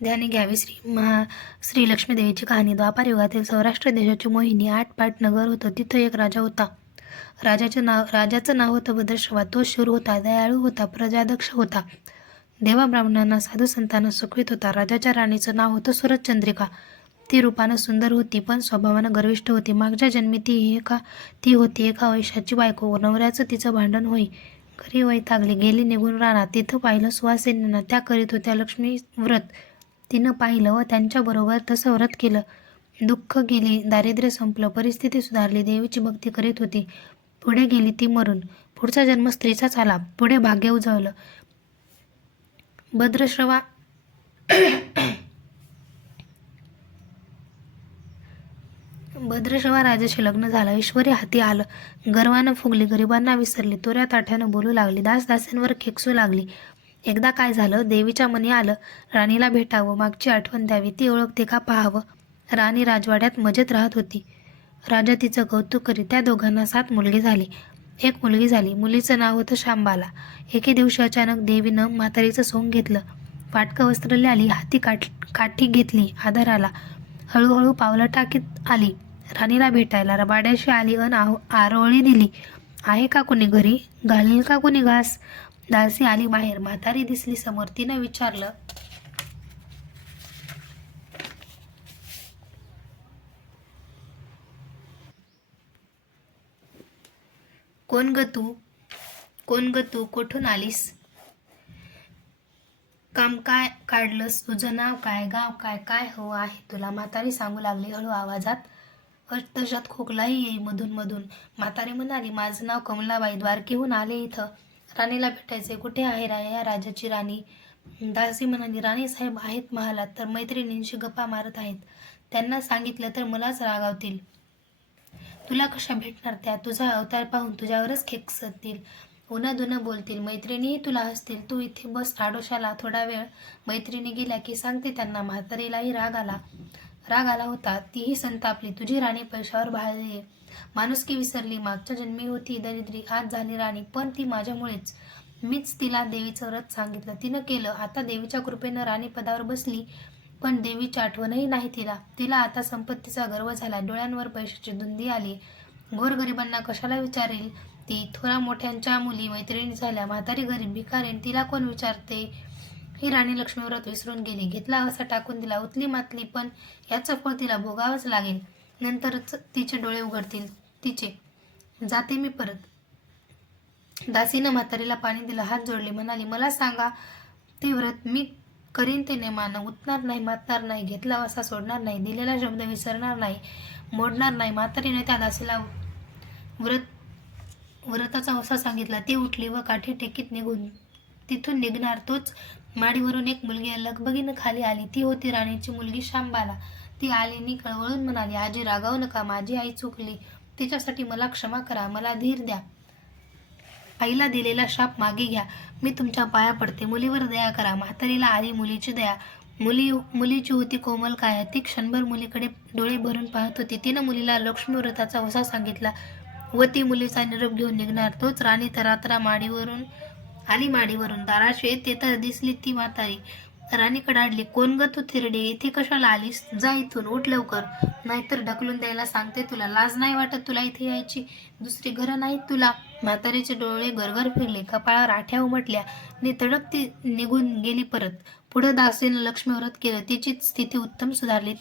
ध्यानी घ्यावी श्री लक्ष्मीदेवीची कहाणी. द्वापार युगातील सौराष्ट्र देशाची मोहिनी 8 पाट नगर होतं. तिथं एक राजा होता. राजाचं नाव होतं भद्रश्रवा. तो शूर होता, दयाळू होता, प्रजादक्ष होता. देवा ब्राह्मणांना, साधू संतांना सुखवीत होता. राजाच्या राणीचं नाव होतं सुरतचंद्रिका. ती रूपानं सुंदर होती, पण स्वभावानं गर्विष्ठ होती. मागच्या जन्मी ती होती एका वैश्याची बायको. नवऱ्याचं तिचं भांडण होई. घरी वैतागली, गेली निघून रानात. तिथं पाहिलं सुवासिनींना, त्या करीत होत्या लक्ष्मी व्रत. तिनं पाहिलं व त्यांच्याबरोबर तसं व्रत केलं. दुःख गेली, दारिद्र्य संपलं, परिस्थिती सुधारली. देवीची भक्ती करीत होती. पुढे गेली ती मरून. पुढचा जन्म स्त्रीचाच आला. पुढे भाग्य उजळलं. भद्रश्रवा राजाशी लग्न झालं. ऐश्वर्य हाती आलं. गर्वानं फुगली, गरिबांना विसरली, तोऱ्या ताठ्यानं बोलू लागली, दासदासींवर खेकसू लागली. एकदा काय झालं, देवीच्या मनी आलं राणीला भेटावं, मागची आठवण द्यावी, ती ओळखते का पाहावं. राणी राजवाड्यात मजेत राहत होती. राजा तिचं कौतुक करी. त्या दोघांना 7 मुलगी झाली. एक मुलगी झाली. मुलीचं नाव होतं शांबाला. एके दिवशी अचानक देवीनं म्हातारीचं सोंग घेतलं. फाटकं वस्त्र ल्याली, हाती काठी घेतली, आधार आला. हळूहळू पावलं टाकीत आली. राणीला भेटायला रबाड्याशी आली अन आरोळी दिली. आहे का कुणी घरी? घालील का कुणी घास? दासी आली बाहेर. म्हातारी दिसली समोर. तिनं विचारलं, कोण ग तू? कोठून आलीस? काम काय काढलंस? तुझं नाव काय? गाव काय? काय हवं आहे तुला? म्हातारी सांगू लागली हळू आवाजात. तशात खोकलाही येई मधून मधून. म्हातारी म्हणाली, माझं नाव कमलाबाई, द्वारकेहून आले इथं. राणीला भेटायचे. कुठे आहे या राजाची राणी? दासी म्हणाली, राणीसाहेब आहेत महालात, तर मैत्रिणींशी गप्पा मारत आहेत. त्यांना सांगितलं तर मलाच रागावतील. तुला कशा भेटणार त्या? तुझा अवतार पाहून तुझ्यावरच खेकसतील, उन्हाधुनं बोलतील, मैत्रिणीही तुला हसतील. तू इथे बस आडोशाला थोडा वेळ. मैत्रिणी गेल्या की सांगते त्यांना. म्हातारीलाही राग आला होता. तीही संतापली. तुझी राणी पैशावर भाळली, माणुसकी विसरली. मागच्या जन्मी होती दरिद्री, आज झाली राणी, पण ती माझ्यामुळेच. मीच तिला देवीचं व्रत सांगितलं, तिनं केलं. आता देवीच्या कृपेनं राणी पदावर बसली, पण देवीची आठवणही नाही तिला आता संपत्तीचा गर्व झाला. डोळ्यांवर पैशाची धुंदी आली. गोरगरिबांना कशाला विचारेल ती? थोरा मोठ्यांच्या मुली मैत्रिणी झाल्या. म्हातारी गरीब भिकारीण, तिला कोण विचारते? ही राणी लक्ष्मीव्रत विसरून गेली. घेतला असा टाकून दिला. उतली मातली, पण याचं फळ तिला भोगावंच लागेल. नंतरच तिचे डोळे उघडतील तिचे. जाते मी परत. दासीनं म्हातारीला पाणी दिलं, हात जोडले, म्हणाली, मला सांगा, ते व्रत मी करीन ते नेमानं. उठणार नाही, मातणार नाही, घेतला असा सोडणार नाही, दिलेला शब्द विसरणार नाही, मोडणार नाही. म्हातारीने त्या दासीला व्रताचा वसा सांगितला. ती उठली व काठी टेकीत तिथून निघणार तोच माडीवरून एक मुलगी लगबगीनं खाली आली. ती होती राणीची मुलगी शांबाला. ती आलीनी कळवळून म्हणाली, आजी रागावू नका, माझी आई चुकली, तिच्यासाठी मला क्षमा करा, मला धीर द्या. आईला दिलेला शाप मागे घ्या, मी तुमच्या पाया पडते, मुलीवर दया करा. म्हातारीला आली मुलीची दया. मुलीची होती कोमल काया. ती क्षणभर मुलीकडे डोळे भरून पाहत होती. तिनं मुलीला लक्ष्मीव्रताचा वसा सांगितला व ती मुलीचा निरोप घेऊन निघणार तोच राणी तरातरा माडीवरून दाराशी येते तर दिसली ती म्हातारी. राणी कडाडली, कोण ग तू थिरडे? इथे कशाला आलीस? जा इथून, उठ लवकर, नाहीतर ढकलून द्यायला सांगते तुला. लाज नाही वाटत तुला इथे यायची? दुसरी घरं नाहीत तुला? म्हातारीचे डोळे गरगर फिरले, कपाळावर आठ्या उमटल्या नि तडक ती निघून गेली परत. पुढं दासीनं लक्ष्मीव्रत केलं. तिची स्थिती उत्तम सुधारली.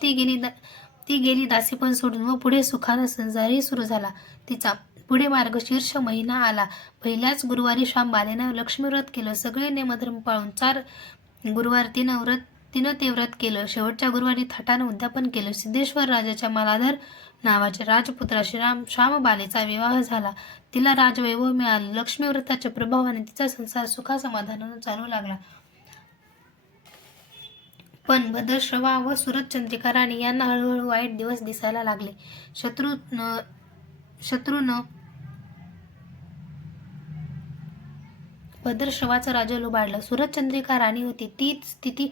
ती गेली दासीपण सोडून व पुढे सुखानं संसारही सुरू झाला तिचा. पुढे मार्गशीर्ष महिना आला. पहिल्याच गुरुवारी शांबालेनं लक्ष्मीव्रत केलं. सगळे नेमधर्म पाळून 4 गुरुवार तिनं ते व्रत केलं. शेवटच्या गुरुवारी थाटानं उद्यापन केलं. सिद्धेश्वर राजाच्या मालाधर नावाच्या राजपुत्राशी श्यामबालेचा विवाह झाला. तिला राजवैभव मिळालं. लक्ष्मीव्रताच्या प्रभावाने तिचा संसार सुखासमाधानानं चालू लागला. पण भद्रश्रवा व सुरतचंद्रिका राणी यांना हळूहळू वाईट दिवस दिसायला लागले. शत्रूनं भद्रश्रवाचं राज्य लुबाडलं. सुरतचंद्रिका राणी होती, ती स्थिती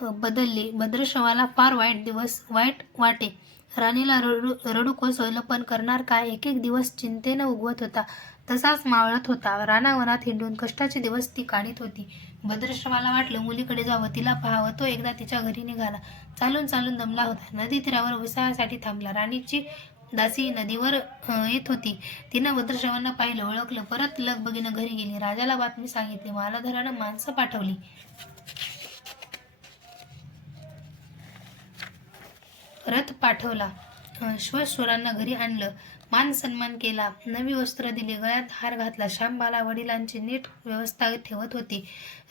बदलली. भद्रश्रवाला फार वाईट वाटे. राणीला रडू कोसळलं, पण करणार काय? एक दिवस चिंतेनं उगवत होता, तसाच मावळत होता. रानावनात हिंडून कष्टाचे दिवस ती काढीत होती. भद्रश्रवाला वाटलं मुलीकडे जावं, तिला पाहावं. तो एकदा तिच्या घरी निघाला. चालून चालून दमला होता. नदी तीरावर विसाव्यासाठी थांबला. राणीची दासी नदीवर येत होती. तिनं भद्रश्रवांना पाहिलं, ओळखलं. परत लगबगीनं घरी गेली. राजाला बातमी सांगितली. मालाधरानं माणसं पाठवली. रथ पाठवला. श्वशुरांना घरी आणलं. मान सन्मान केला. नवी वस्त्र दिली. गळ्यात हार घातला. श्यामबाला वडिलांची नीट व्यवस्था ठेवत होती.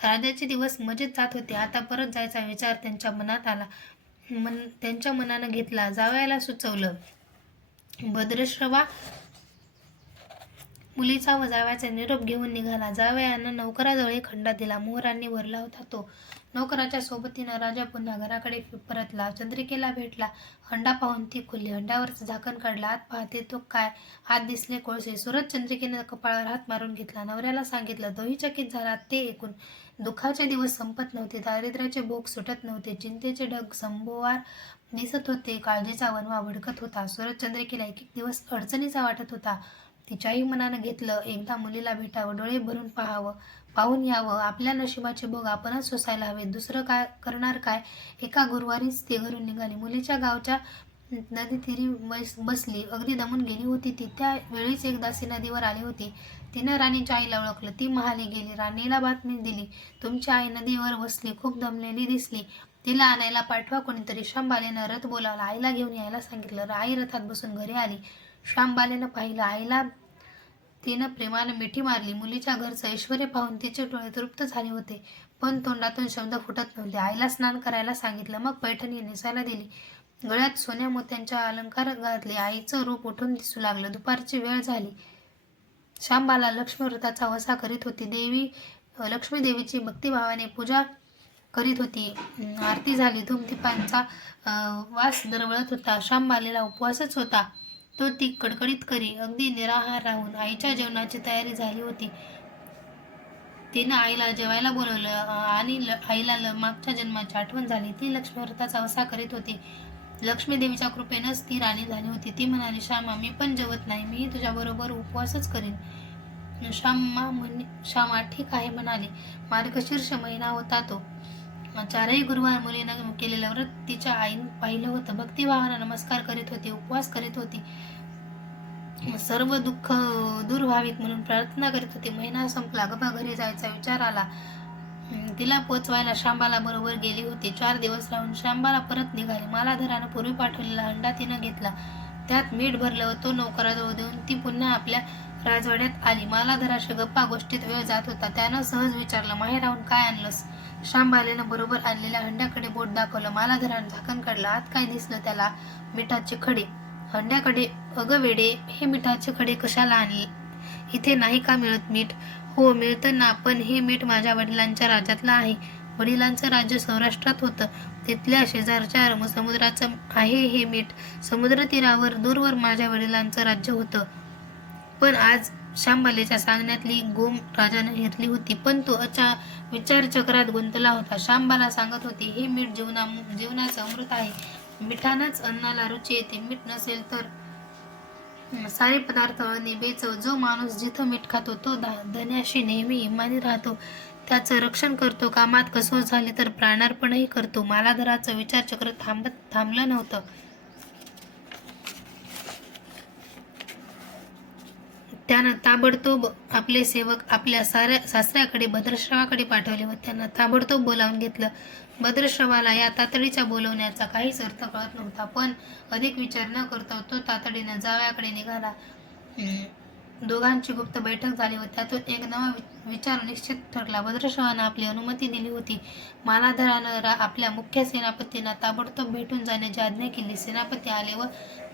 राजाचे दिवस मजेत जात होते. आता परत जायचा विचार त्यांच्या मनात आला. त्यांच्या मनानं घेतला. जावयाला सुचवलं. भद्रश्रवा मुलीचा व जावयाचा निरोप घेऊन निघाला. जावयानं नौकराजवळ एक हंडा दिला. मोहरांनी भरला होता तो. नौकराच्या सोबतीनं राजा पुन्हा घराकडे परतला. चंद्रिकेला भेटला. हंडा पाहून ती खुलली. हंड्यावरचं झाकण काढलं. आत पाहते तो काय, आत दिसले कोळसे. सुरत चंद्रिकेनं कपाळावर हात मारून घेतला. नवऱ्याला सांगितलं. तोही चकित झाला ते ऐकून. दुःखाचे दिवस संपत नव्हते. दारिद्र्याचे भोग सुटत नव्हते. चिंतेचे ढग संभोवार दिसत होते. काळजीचा वणवा भडकत होता. सुरत चंद्रिकेला एक एक दिवस अडचणीचा वाटत होता. तिच्याही मनानं घेतलं, एकदा मुलीला भेटावं, डोळे भरून पाहून यावं. आपल्या नशिबाचे भोग आपणच सोसायला हवे. दुसरं काय करणार काय. एका गुरुवारीच ती घरून निघाली. मुलीच्या गावच्या नदीतीरी बसली. अगदी दमून गेली होती ती. त्या वेळीच एक दासी नदीवर आली होती. तिनं राणीच्या आईला ओळखलं. ती महाली गेली. राणीला बातमी दिली. तुमची आई नदीवर बसली, खूप दमलेली दिसली. तिला आणायला पाठवा कोणीतरी. श्यामबालेनं रथ बोलावला. आईला घेऊन यायला सांगितलं. आई रथात बसून घरी आली. श्यामबालेनं पाहिलं. आईला तिनं प्रेमानं मिठी मारली. मुलीच्या घरचं ऐश्वर्य पाहून तिचे डोळे तृप्त झाले होते, पण तोंडातून शब्द फुटत नव्हते. आईला स्नान करायला सांगितलं. मग पैठणी नेसायला दिली. गळ्यात सोन्या मोत्यांच्या अलंकार घातले. आईचं रूप उठून दिसू लागलं. दुपारची वेळ झाली. श्यामबाला लक्ष्मी व्रताचा वसा करीत होती. लक्ष्मी देवीची भक्तिभावाने पूजा करीत होती. आरती झाली. धूपदीपांचा वास दरवळत होता. श्यामबालेला उपवासच होता. तो ती कडकडीत करी. अगदी निराहार राहून. आईच्या जेवणाची तयारी झाली होती. तिनं आईला जेवायला बोलवलं आणि आईला मागच्या जन्माची आठवण झाली. ती लक्ष्मी व्रताचा वसा करीत होती. लक्ष्मी देवीच्या कृपेनंच ती राणी झाली होती. ती म्हणाली, श्यामा, मी पण जेवत नाही, मी तुझ्याबरोबर उपवासच करीन. श्यामा ठीक आहे म्हणाली. मार्गशीर्ष महिना होता तो. 4ही गुरुवार मुलीनं केलेलं व्रत तिच्या आईनं पाहिलं होतं. भक्तिभावानं नमस्कार करीत होती, उपवास करीत होती, सर्व दुःख दूर व्हावीत म्हणून प्रार्थना करीत होती. महिना संपला. गप्पा घरी जायचा विचार आला. तिला पोचवायला श्यामबाला बरोबर गेली होती. 4 दिवस राहून श्यामबाला परत निघाली. मालाधरानं पूर्वी पाठवलेला हंडा तिनं घेतला. त्यात मीठ भरलं व तो नौकराजवळ देऊन ती पुन्हा आपल्या राजवाड्यात आली. मालाधराशी गप्पा गोष्टीत वेळ जात होता. त्यानं सहज विचारलं, माहेराहून काय आणलंस. श्यामबालेनं बरोबर आणलेल्या हंड्याकडे बोट दाखवलं. मालाधरानं झाकण काढलं. आत काय दिसलं त्याला, मिठाचे खडे. हंड्याकडे. अगं वेडे, हे मिठाचे खडे कशाला आणले. इथे नाही का मिळत मीठ. हो मिळतं ना, पण हे मीठ माझ्या वडिलांच्या राज्यातलं आहे. वडिलांचं राज्य सौराष्ट्रात होतं. तिथल्या शेजारच्या समुद्राचं आहे हे मीठ. समुद्र तीरावर दूरवर माझ्या वडिलांचं राज्य होतं. पण आज श्यामबालेच्या सांगण्यातली गोम राजानं हेरली होती. पण तो विचारचक्रात गुंतला होता. श्यामबाला सांगत होती, हे मीठ जीवनाचं अमृत आहे. मिठानंच अन्नाला रुची येते. मीठ नसेल तर सारे पदार्थ अळणी बेचव. जो माणूस जिथं मीठ खातो तो धन्याशी नेहमी इमानी राहतो. त्याचं रक्षण करतो. कामात कसोट झाली तर प्राणार्पणही करतो. मालाधराचं विचारचक्र थांबलं नव्हतं. त्यानं ताबडतोब आपले सेवक आपल्या सासऱ्याकडे भद्रश्रवाकडे पाठवले व त्यांना ताबडतोब बोलावून घेतलं. भद्रश्रवाला या तातडीच्या बोलवण्याचा काहीच अर्थ कळत नव्हता, पण अधिक विचार न करता तो तातडीनं जावयाकडे निघाला. दोघांची गुप्त बैठक झाली व त्यातून एक नवा विचार निश्चित ठरला. भद्रश्रवानं आपली अनुमती दिली होती. मालाधरानं आपल्या मुख्य सेनापतींना ताबडतोब भेटून जाण्याची आज्ञा केली. सेनापती आले व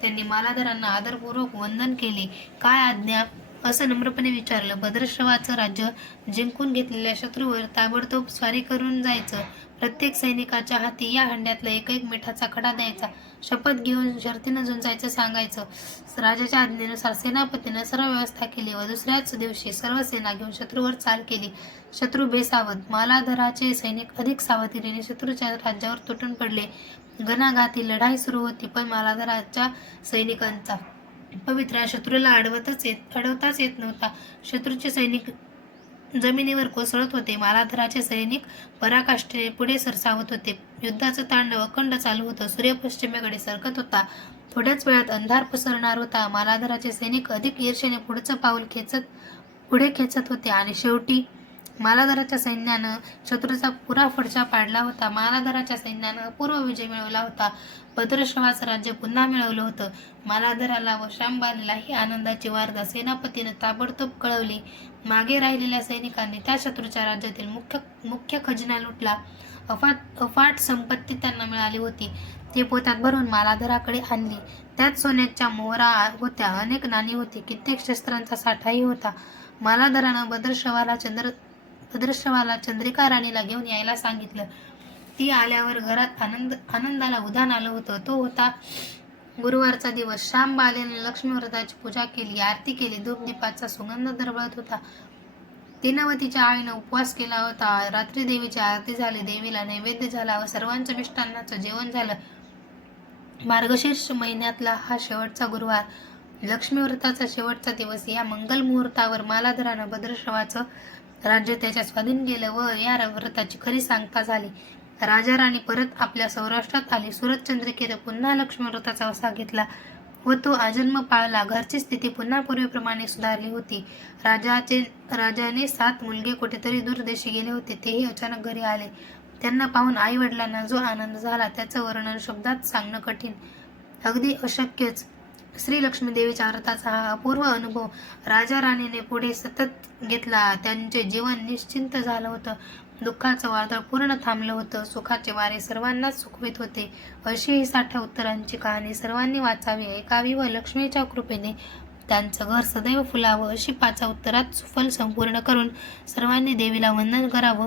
त्यांनी मालाधरांना आदरपूर्वक वंदन केले. काय आज्ञा, असं नम्रपणे विचारलं. भद्रश्रवाचं राज्य जिंकून घेतलेल्या शत्रूवर ताबडतोब स्वारी करून जायचं. प्रत्येक सैनिकाच्या हाती या हंड्यातला एक मिठाचा खडा द्यायचा. शपथ घेऊन शर्तीनं झुंजायचं सांगायचं. राजाच्या आज्ञेनुसार सेनापतीनं सर्व व्यवस्था केली व दुसऱ्याच दिवशी सर्व सेना घेऊन शत्रूवर चाल केली. शत्रू बेसावध. मालाधराचे सैनिक अधिक सावधगिरीने शत्रूच्या राज्यावर तुटून पडले. घणाघाती लढाई सुरू होती, पण मालाधराच्या सैनिकांचा पवित्रा शत्रूला अडवताच येत नव्हता. शत्रूचे सैनिक जमिनीवर कोसळत होते. मालाधराचे सैनिक पराकाष्ठेने पुढे सरसावत होते. युद्धाचं तांडव अखंड चालू होतं. सूर्य पश्चिमेकडे सरकत होता. थोड्याच वेळात अंधार पसरणार होता. मालाधराचे सैनिक अधिक ईर्षेने पुढचं पाऊल पुढे खेचत होते आणि शेवटी मालाधराच्या सैन्यानं शत्रूचा पुरा फडशा पाडला होता. मालाधराच्या सैन्यानं अपूर्व विजय मिळवला होता. भद्रश्रवाचं राज्य पुन्हा मिळवलं होतं. मालाधराला व शांबालीलाही आनंदाची वार्ता सेनापतीनं ताबडतोब कळवली. मागे राहिलेल्या सैनिकांनी त्या शत्रूच्या राज्यातील मुख्य खजिना लुटला. अफाट संपत्ती त्यांना मिळाली होती. ती पोत्यात भरून मालाधराकडे आणली. त्यात सोन्याच्या मोहरा होत्या, अनेक नाणी होती, कित्येक शस्त्रांचा साठाही होता. मालाधरानं भद्रश्रवाला चंद्रिका राणीला घेऊन यायला सांगितलं. ती आल्यावर घरात आनंदाला उधाण आलं होतं. तो होता गुरुवारचा दिवस. शांबालीने लक्ष्मी व्रताची पूजा केली, आरती केली. धूपदीपाचा सुगंध दरवळत होता. तिनं व तिच्या आईनं उपवास केला होता. रात्री देवीची आरती झाली, देवीला नैवेद्य झाला व सर्वांचं मिष्टान्नाचं जेवण झालं. मार्गशीर्ष महिन्यातला हा शेवटचा गुरुवार, लक्ष्मी व्रताचा शेवटचा दिवस. या मंगल मुहूर्तावर मालाधरानं भद्रश्रवाचं राज्य त्याच्या स्वाधीन केलं व या व्रताची खरी सांगता झाली. राजा राणी परत आपल्या सौराष्ट्रात आली. सूरजचंद्रिकेनं पुन्हा लक्ष्मी व्रताचा वसा घेतला व तो आजन्म पाळला. घरची स्थिती पुन्हा पूर्वीप्रमाणे सुधारली होती. राजाने 7 मुलगे कुठेतरी दूरदेशी गेले होते. तेही अचानक घरी आले. त्यांना पाहून आई वडिलांना जो आनंद झाला त्याचं वर्णन शब्दात सांगणं कठीण, अगदी अशक्यच. श्री लक्ष्मी देवीच्या व्रताचा हा अपूर्व अनुभव राजा राणीने पुढे सतत घेतला. त्यांचे जीवन निश्चिंत झालं होतं. दुःखाचं वादळ पूर्ण थांबलं होतं. सुखाचे वारे सर्वांनाच सुखवीत होते. अशी ही 60 उत्तरांची कहाणी सर्वांनी वाचावी, ऐकावी व लक्ष्मीच्या कृपेने त्यांचं घर सदैव फुलावं अशी 5 उत्तरात सुफल संपूर्ण करून सर्वांनी देवीला वंदन करावं.